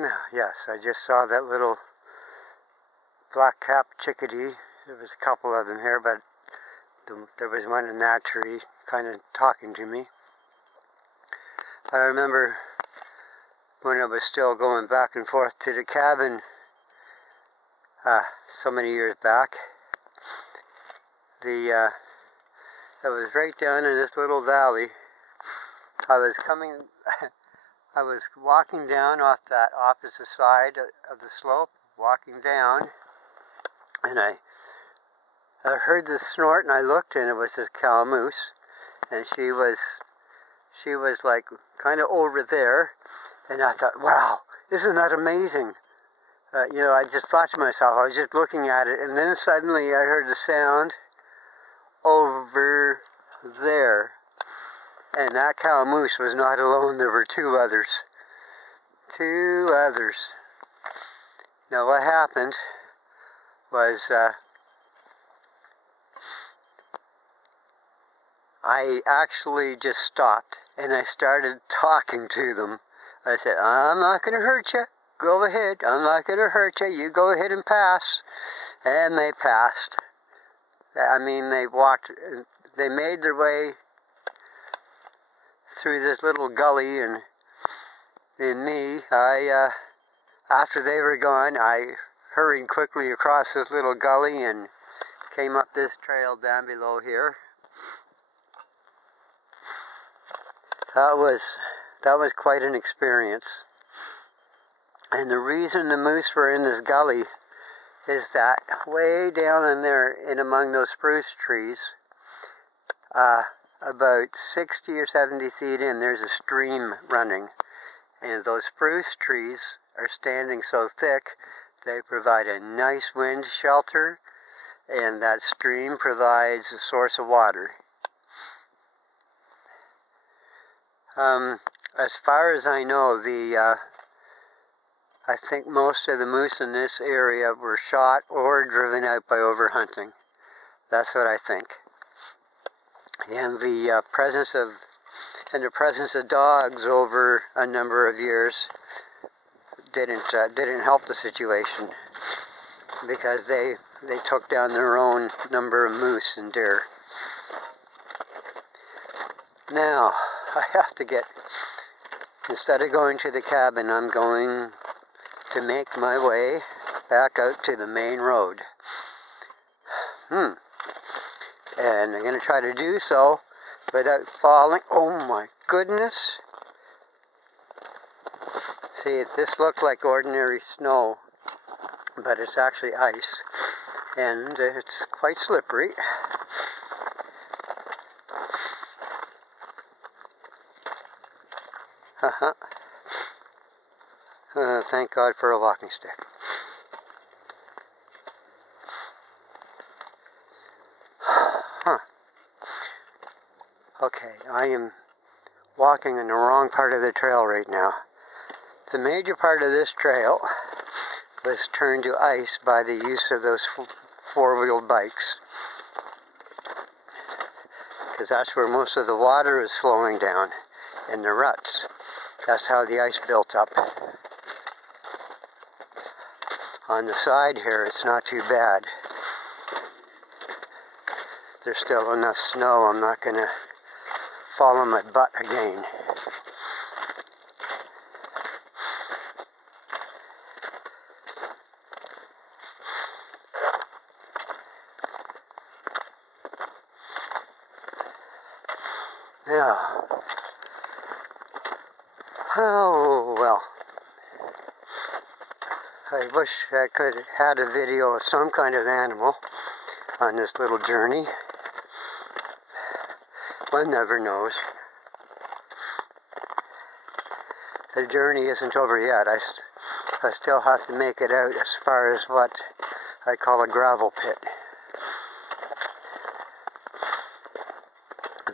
Now, yes, I just saw that little black-capped chickadee. There was a couple of them here, but there was one in that tree kind of talking to me. But I remember when I was still going back and forth to the cabin so many years back, it was right down in this little valley. I was walking down off that opposite side of the slope, walking down, and I heard this snort, and I looked, and it was this cow moose, and she was like kind of over there, and I thought, wow, isn't that amazing? I just thought to myself, I was just looking at it, and then suddenly I heard a sound over there. And that cow moose was not alone. There were two others. Now what happened was I actually just stopped and I started talking to them. I said, I'm not going to hurt you. Go ahead. I'm not going to hurt you. You go ahead and pass. And they passed. I mean, they made their way through this little gully, and me, after they were gone, I hurried quickly across this little gully and came up this trail down below here. That was quite an experience. And the reason the moose were in this gully is that way down in there, in among those spruce trees, about 60 or 70 feet in, there's a stream running. And those spruce trees are standing so thick, they provide a nice wind shelter, and that stream provides a source of water. As far as I know, I think most of the moose in this area were shot or driven out by overhunting. That's what I think. And the presence of dogs over a number of years didn't help the situation, because they took down their own number of moose and deer. Now I have to instead of going to the cabin, I'm going to make my way back out to the main road. And I'm going to try to do so without falling. Oh my goodness. See, this looks like ordinary snow, but it's actually ice, and it's quite slippery. Thank God for a walking stick. Okay, I am walking in the wrong part of the trail right now. The major part of this trail was turned to ice by the use of those four-wheeled bikes, because that's where most of the water is flowing down, in the ruts. That's how the ice built up. On the side here, it's not too bad. There's still enough snow, I'm not going to fall on my butt again. Yeah. Oh, well. I wish I could have had a video of some kind of animal on this little journey. One never knows. The journey isn't over yet. I still have to make it out as far as what I call a gravel pit.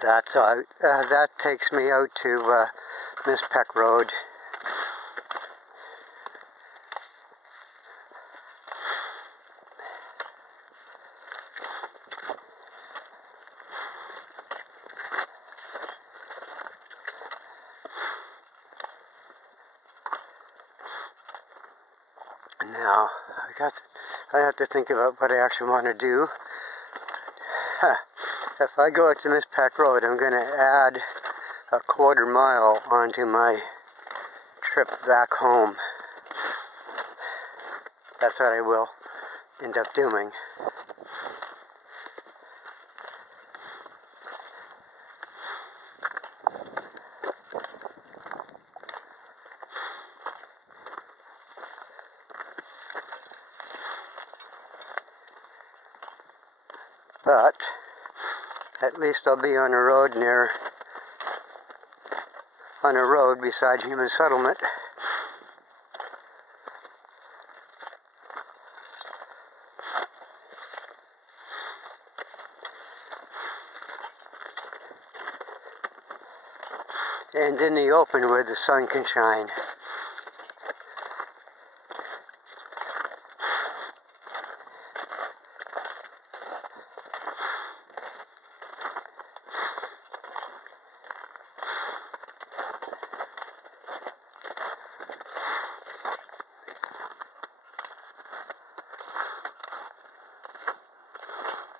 That takes me out to Mispec Road. Now, I have to think about what I actually want to do. If I go out to Mispec Road, I'm going to add a 1/4 mile onto my trip back home. That's what I will end up doing. But at least I'll be on a road beside human settlement. And in the open where the sun can shine.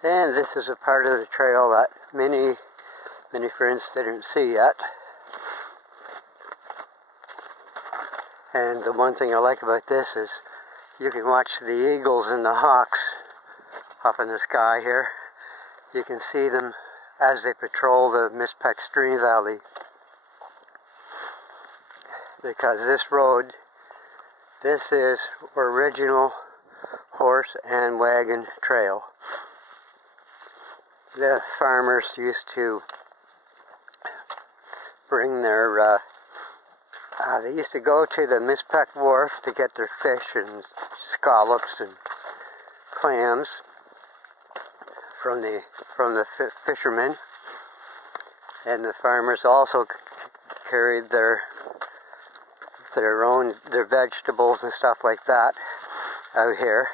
And this is a part of the trail that many friends didn't see yet. And the one thing I like about this is you can watch the eagles and the hawks up in the sky here. You can see them as they patrol the Mispec Stream Valley. Because this road, this is original horse and wagon trail. The farmers used to bring their, they used to go to the Mispec Wharf to get their fish and scallops and clams from the fishermen, and the farmers also carried their vegetables and stuff like that out here.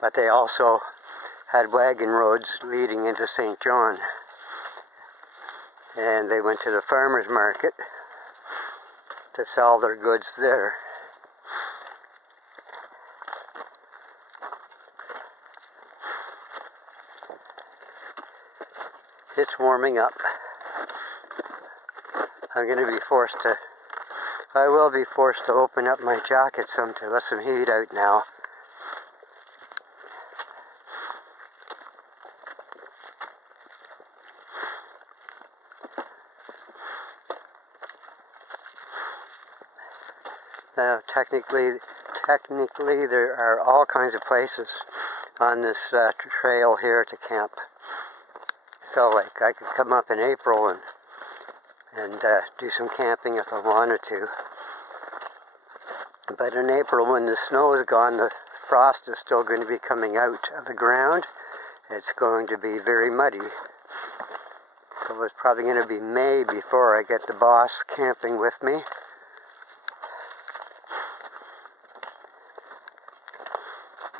But they also had wagon roads leading into St. John. And they went to the farmers market to sell their goods there. It's warming up. I will be forced to open up my jacket some to let some heat out now. Now, technically there are all kinds of places on this trail here to camp. So, like, I could come up in April and do some camping if I wanted to. But in April, when the snow is gone, the frost is still going to be coming out of the ground. It's going to be very muddy. So it's probably going to be May before I get the boss camping with me.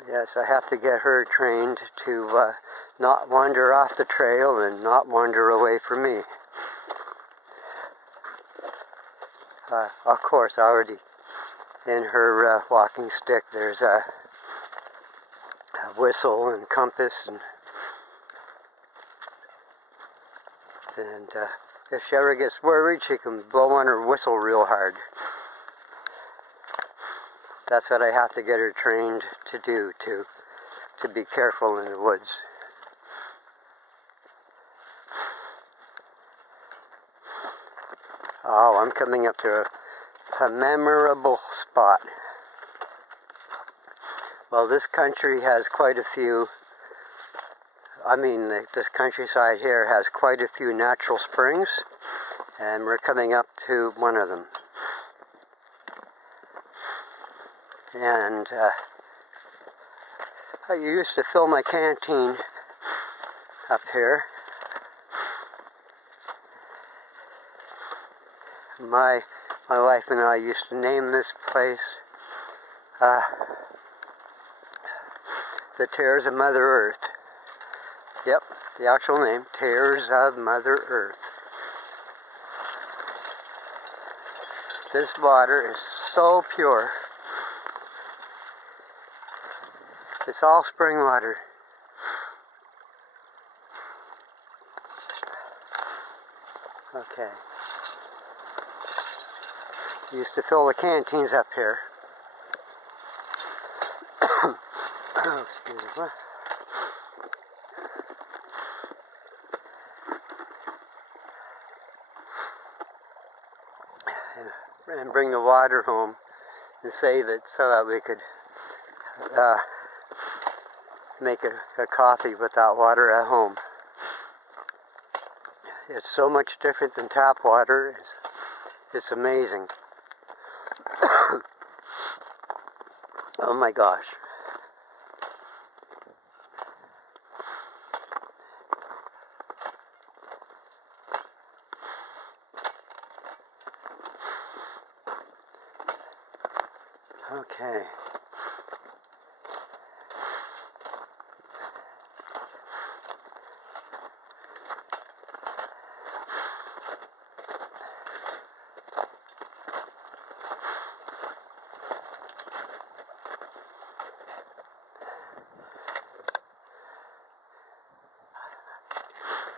Yes, I have to get her trained to not wander off the trail and not wander away from me. Of course, already in her walking stick there's a whistle and compass, and if she ever gets worried, she can blow on her whistle real hard. That's what I have to get her trained to do, to be careful in the woods. Oh, I'm coming up to a memorable spot. Well, this country has quite a few, this countryside here has quite a few natural springs, and we're coming up to one of them. And I used to fill my canteen up here. My wife and I used to name this place the Tears of Mother Earth. Yep, the actual name, Tears of Mother Earth. This water is so pure. It's all spring water. Okay. Used to fill the canteens up here. Oh, excuse me. What? And bring the water home and save it so that we could make a coffee with that water at home. It's so much different than tap water. It's amazing. Oh my gosh. Okay.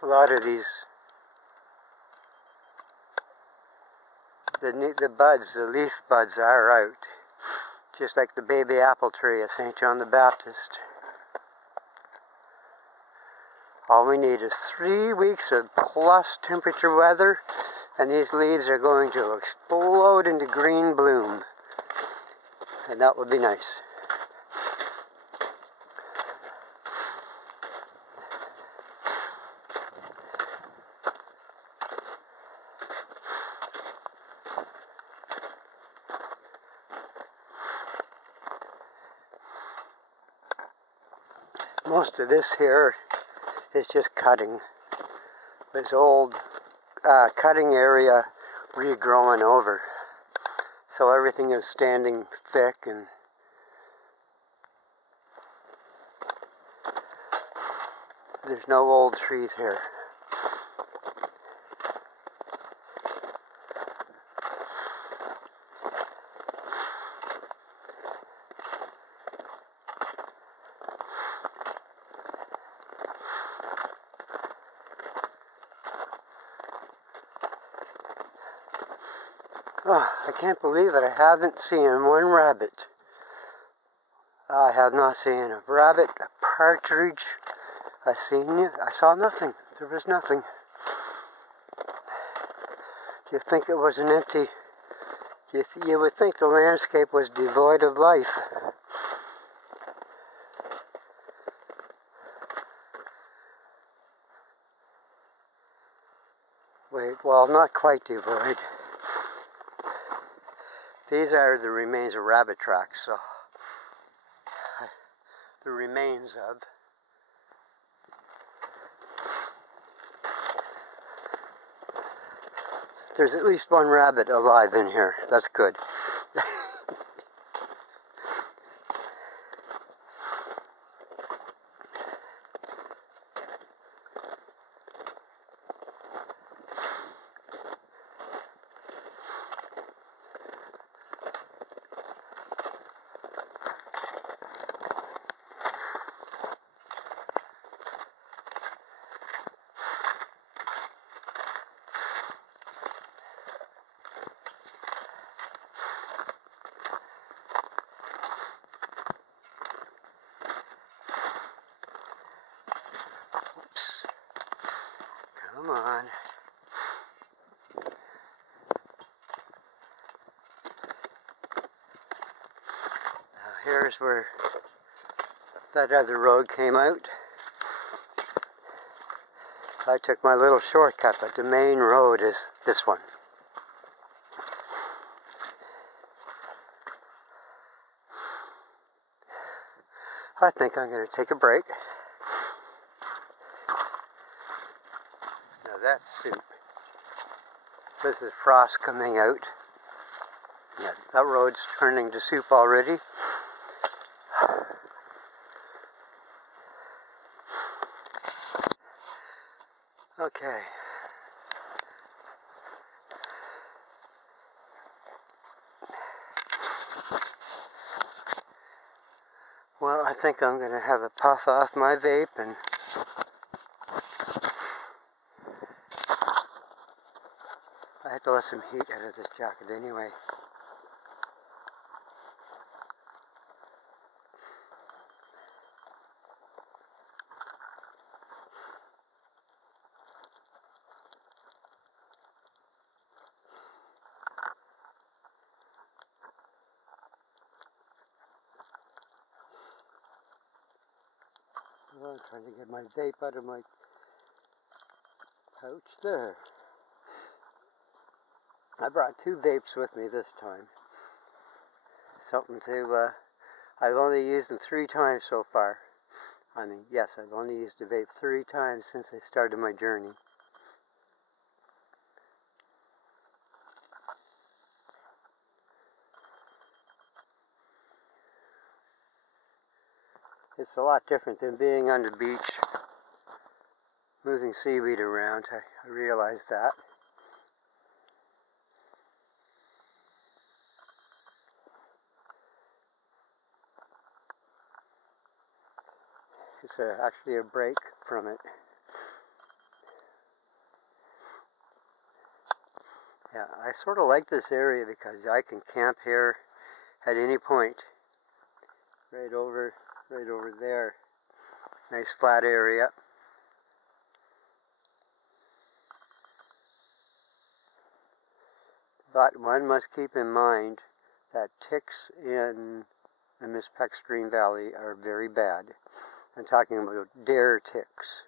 A lot of these, the buds, the leaf buds are out, just like the baby apple tree of St. John the Baptist. All we need is 3 weeks of plus temperature weather, and these leaves are going to explode into green bloom, and that would be nice. Most of this here is just cutting. This old cutting area regrowing over. So everything is standing thick, and there's no old trees here. Oh, I can't believe that I haven't seen one rabbit. I have not seen a rabbit, a partridge. I saw nothing. There was nothing. You'd think it was an empty. You would think the landscape was devoid of life. Wait, well, not quite devoid. These are the remains of rabbit tracks, so the remains of. There's at least one rabbit alive in here. That's good. Come on. Now here's where that other road came out. I took my little shortcut, but the main road is this one. I think I'm going to take a break. Now that's soup. This is frost coming out. Yeah, that road's turning to soup already. Okay. Well, I think I'm going to have a puff off my vape, and I had to let some heat out of this jacket anyway. Well, I'm trying to get my vape out of my pouch there. I brought 2 vapes with me this time. Something to, I've only used them 3 times so far. I mean, yes, I've only used a vape 3 times since I started my journey. It's a lot different than being on the beach, moving seaweed around. I realized that. It's actually a break from it. Yeah, I sort of like this area because I can camp here at any point. Right over there. Nice flat area. But one must keep in mind that ticks in the Mispec Stream Valley are very bad. I'm talking about dare ticks.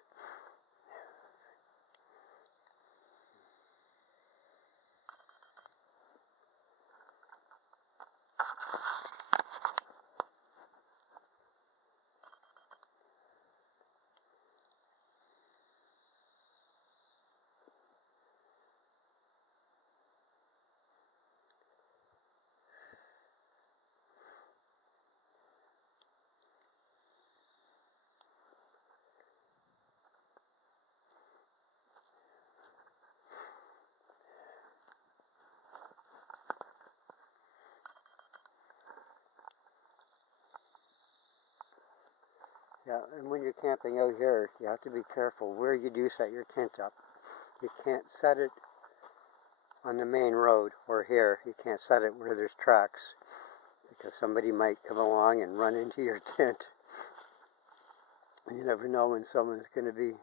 Yeah, and when you're camping out here, you have to be careful where you do set your tent up. You can't set it on the main road or here. You can't set it where there's tracks because somebody might come along and run into your tent. You never know when someone's going to be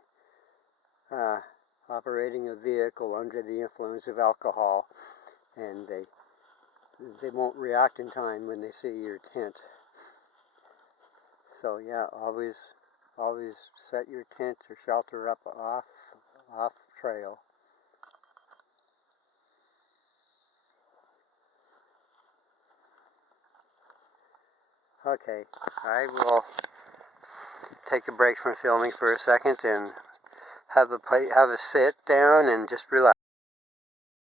operating a vehicle under the influence of alcohol, and they won't react in time when they see your tent. So yeah, always set your tent or shelter up off trail. Okay, I will take a break from filming for a second and have a sit down and just relax.